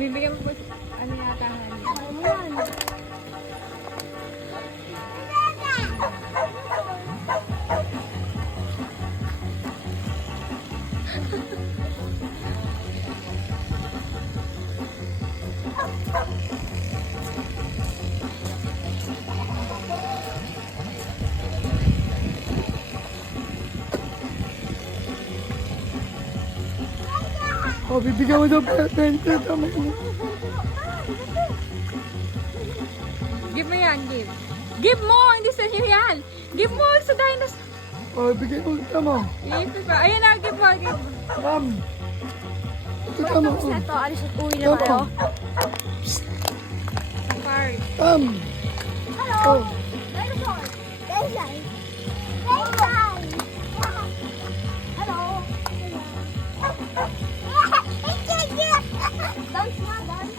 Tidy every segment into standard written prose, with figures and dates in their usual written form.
Bibigyan mo po, ano yata niya. Oh, bibigyan mo daw pente. Tama mo. Give mo yan, give. Give mo! Hindi sa inyo yan! Give mo sa dinosaur! Oh, bigyan mo. Tama. Ito pa. Ayun na, give mo, give mo. Ram. Ito tama. Tapos na to, alis at uwi na Tama. tayo. Park. Tam. Hello! Oh. Dinosaur! Dinosaur! Dinosaur! Hello! Dance na, dance!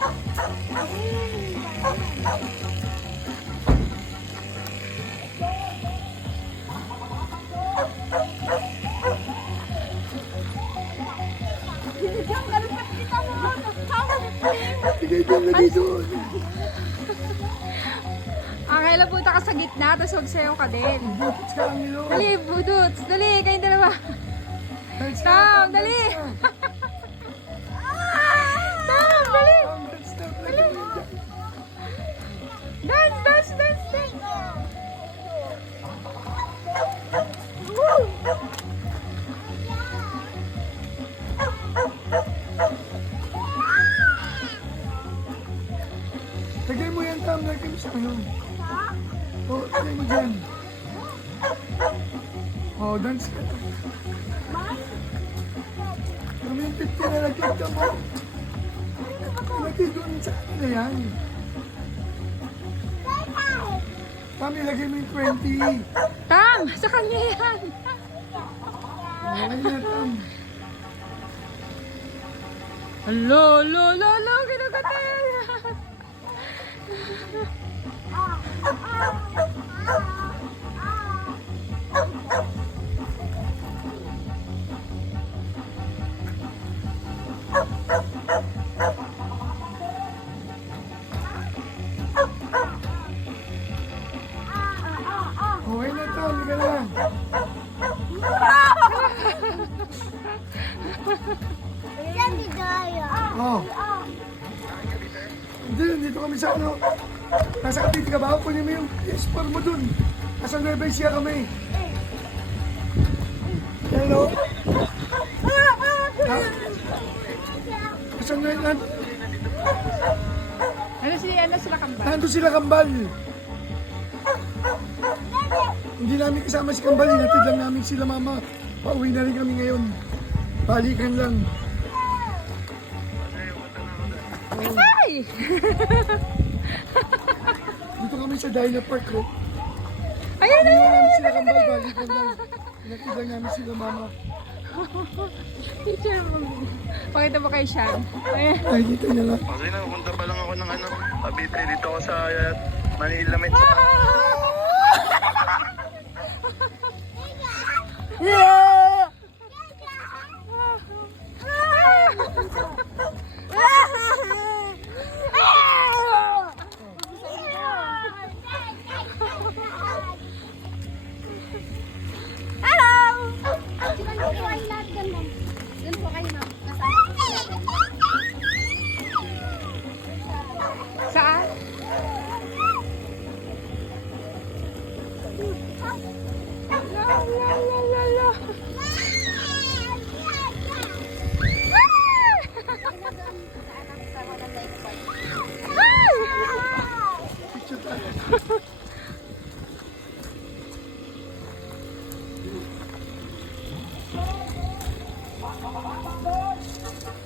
Bigay doon, lagay doon. Angela, punta ka sa gitna, tapos magsayaw ka din. Butot ka ang ilo. Dali, budots. Dali, kayong dalawa. Dance ka, Tam, Tam, dali. dance ka. Tam, dali. Tam, dance ka, lagay mo dyan. Dance, dance, dance, dance. Lagay mo yan, Tam. Lagay mo sa ano. Oh, lagay mo dyan. Oh, dance ka. Kami yung 50 na lagay ka mo. Lagay doon sa kanila yan. Tam, ilagay mo yung 20. Tam, sa kanya yan. Okay na, Tam. Hello, lo, lo, lo, kinagatin. Okay na, Tam. Liga na. Yan ni Daya. Oh. Hindi, dito kami sa ano. Nasa Cavite ka ba? Kunin mo yung PS4 mo dun. Nasa Nueva Ecija kami. Hello? Ha? Nasa Nueva Ano sila kambal? Nandun sila Kambal. Hindi namin kasama si Kambal. Hinatid lang namin sila mama. Pauwi na rin kami ngayon. Balikan lang. Ay! Dito kami sa Dino Park. Oh. Ayun na! Hindi namin sila Kambal. Balikan lang. Hinatid lang namin sila mama. Teacher mo. Pakita mo kay Sean. Ayan. Ay, dito na lang. Okay na, pupunta pa lang ako ng ano, Cavite. Dito ako sa Manila Metro. Yeah!